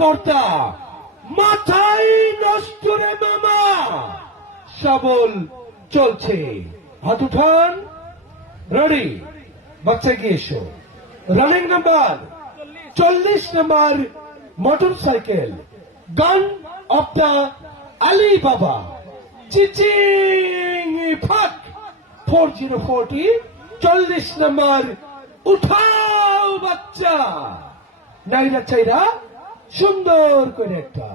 বর্তা মাথায় নষ্ট রে মামা সবল চলছে হাত উঠান রেডি বাচ্চা গিয়ে এসো রানিং নাম্বার 40 নম্বর মোটরসাইকেল গান অফ দ্য আলী বাবা চিচিং ফাক 4040 40 নম্বর উঠাও বাচ্চা নাইরা চাইরা সুন্দর করে একটা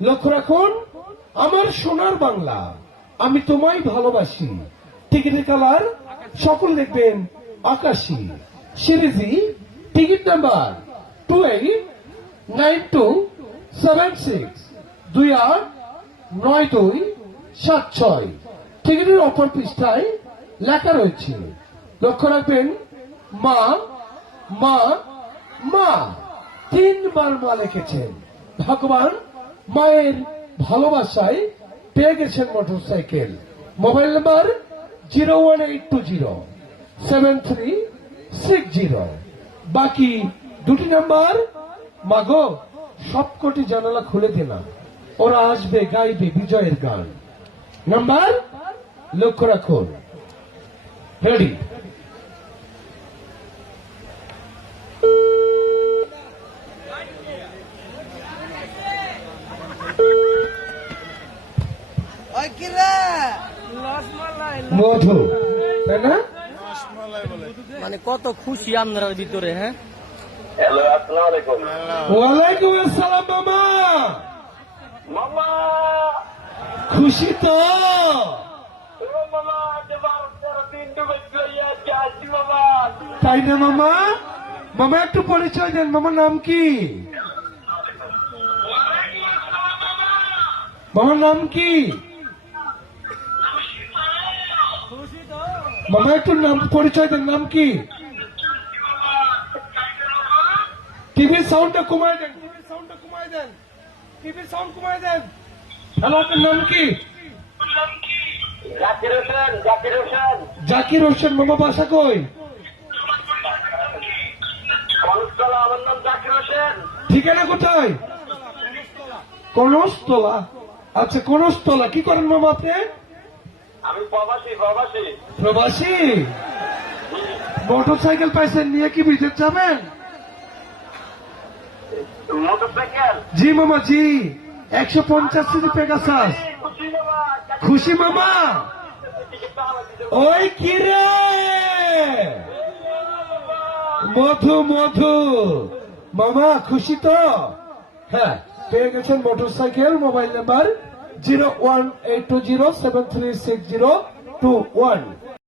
লক্ষ্য রাখুন আমার সোনার বাংলা আমি তোমায় ভালোবাসি টিকিটের কালার সকল দেখবেন আকাশী সিরিজি টিকিট নাম্বার 289276 289276 টিকিটের অপর পৃষ্ঠায় লেখা রয়েছে লক্ষ্য রাখবেন মা মা মা 3 বার মা লিখেছেন ভগবান মায়ের ভালোবাসায় পেয়ে গেছেন মোটরসাইকেল মোবাইল নাম্বার 018207360 বাকি দুটি নাম্বার মাগো সবকটি জানালা খুলে দিলাম ওরা আসবে গাইবে বিজয়ের গান নাম্বার লক্ষ্য রাখুন রেডি মধু তাই না মানে কত খুশি আপনার ভিতরে হ্যাঁ হ্যালো আসসালামু আলাইকুম ওয়ালাইকুম আসসালাম মামা মামা খুশি তো ও মামা জবাব তেরা তিনটে বাজে আজকে আসি মামা তাই না মামা মামা একটু পরিচয় দেন মামার নাম কি মামার নাম কি মামা একটু নাম পরিচয় দেন নাম কি টিভির সাউন্ডটা কমায় দেন টিভির সাউন্ড কমায় দেন হ্যালো আপনার নাম কি জাকির হোসেন জাকির হোসেন মামা বাসা কই কনস্টলা আমার নাম জাকির হোসেন ঠিকানা কোথায় কনস্তলা আচ্ছা কনস্তলা কি করেন মামা আপনি আমি প্রবাসী প্রবাসী মোটরসাইকেল পাইছেন নিয়ে কি বিদেশ যাবেন মোটরসাইকেল জি মামা জি 150 সিসি পেগাসাস খুশি মামা খুশি মামা ওই কি রে মধু মধু মামা খুশি তো হ্যাঁ পেয়ে গেছেন মোটরসাইকেল মোবাইল নাম্বার 01820736021